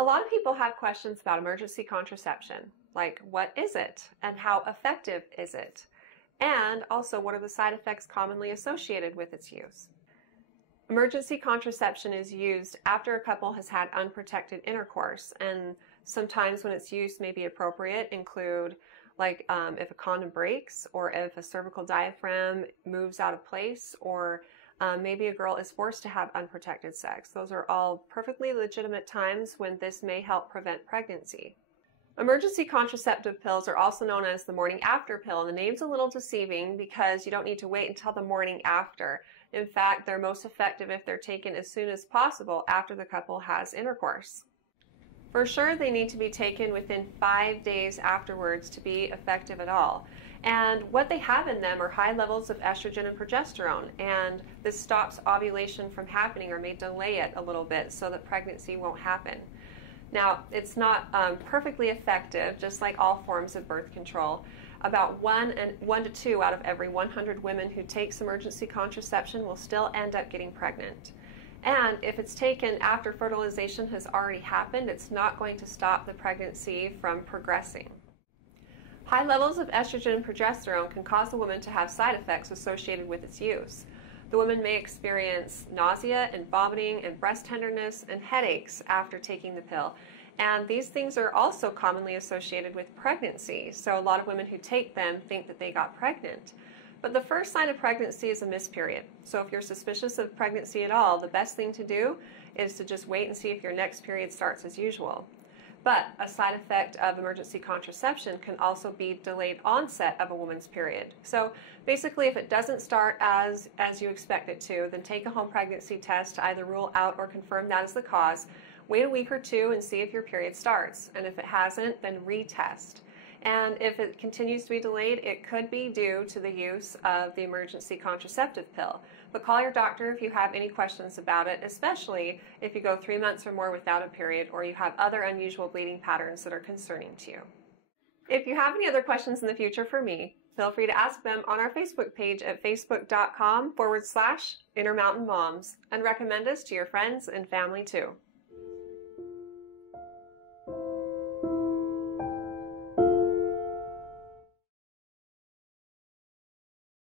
A lot of people have questions about emergency contraception, like what is it and how effective is it? And also, what are the side effects commonly associated with its use? Emergency contraception is used after a couple has had unprotected intercourse, and sometimes when its use may be appropriate include if a condom breaks, or if a cervical diaphragm moves out of place, or maybe a girl is forced to have unprotected sex. Those are all perfectly legitimate times when this may help prevent pregnancy. Emergency contraceptive pills are also known as the morning after pill, and the name's a little deceiving because you don't need to wait until the morning after. In fact, they're most effective if they're taken as soon as possible after the couple has intercourse. For sure, they need to be taken within 5 days afterwards to be effective at all. And what they have in them are high levels of estrogen and progesterone, and this stops ovulation from happening or may delay it a little bit so that pregnancy won't happen. Now, it's not perfectly effective, just like all forms of birth control. About 1 to 2 out of every 100 women who takes emergency contraception will still end up getting pregnant. And if it's taken after fertilization has already happened, it's not going to stop the pregnancy from progressing. High levels of estrogen and progesterone can cause a woman to have side effects associated with its use. The woman may experience nausea and vomiting and breast tenderness and headaches after taking the pill. And these things are also commonly associated with pregnancy. So a lot of women who take them think that they got pregnant. But the first sign of pregnancy is a missed period. So if you're suspicious of pregnancy at all, the best thing to do is to just wait and see if your next period starts as usual. But a side effect of emergency contraception can also be delayed onset of a woman's period. So basically, if it doesn't start as you expect it to, then take a home pregnancy test to either rule out or confirm that is the cause. Wait a week or two and see if your period starts. And if it hasn't, then retest. And if it continues to be delayed, it could be due to the use of the emergency contraceptive pill. But call your doctor if you have any questions about it, especially if you go 3 months or more without a period, or you have other unusual bleeding patterns that are concerning to you. If you have any other questions in the future for me, feel free to ask them on our Facebook page at facebook.com/Intermountain Moms, and recommend us to your friends and family too.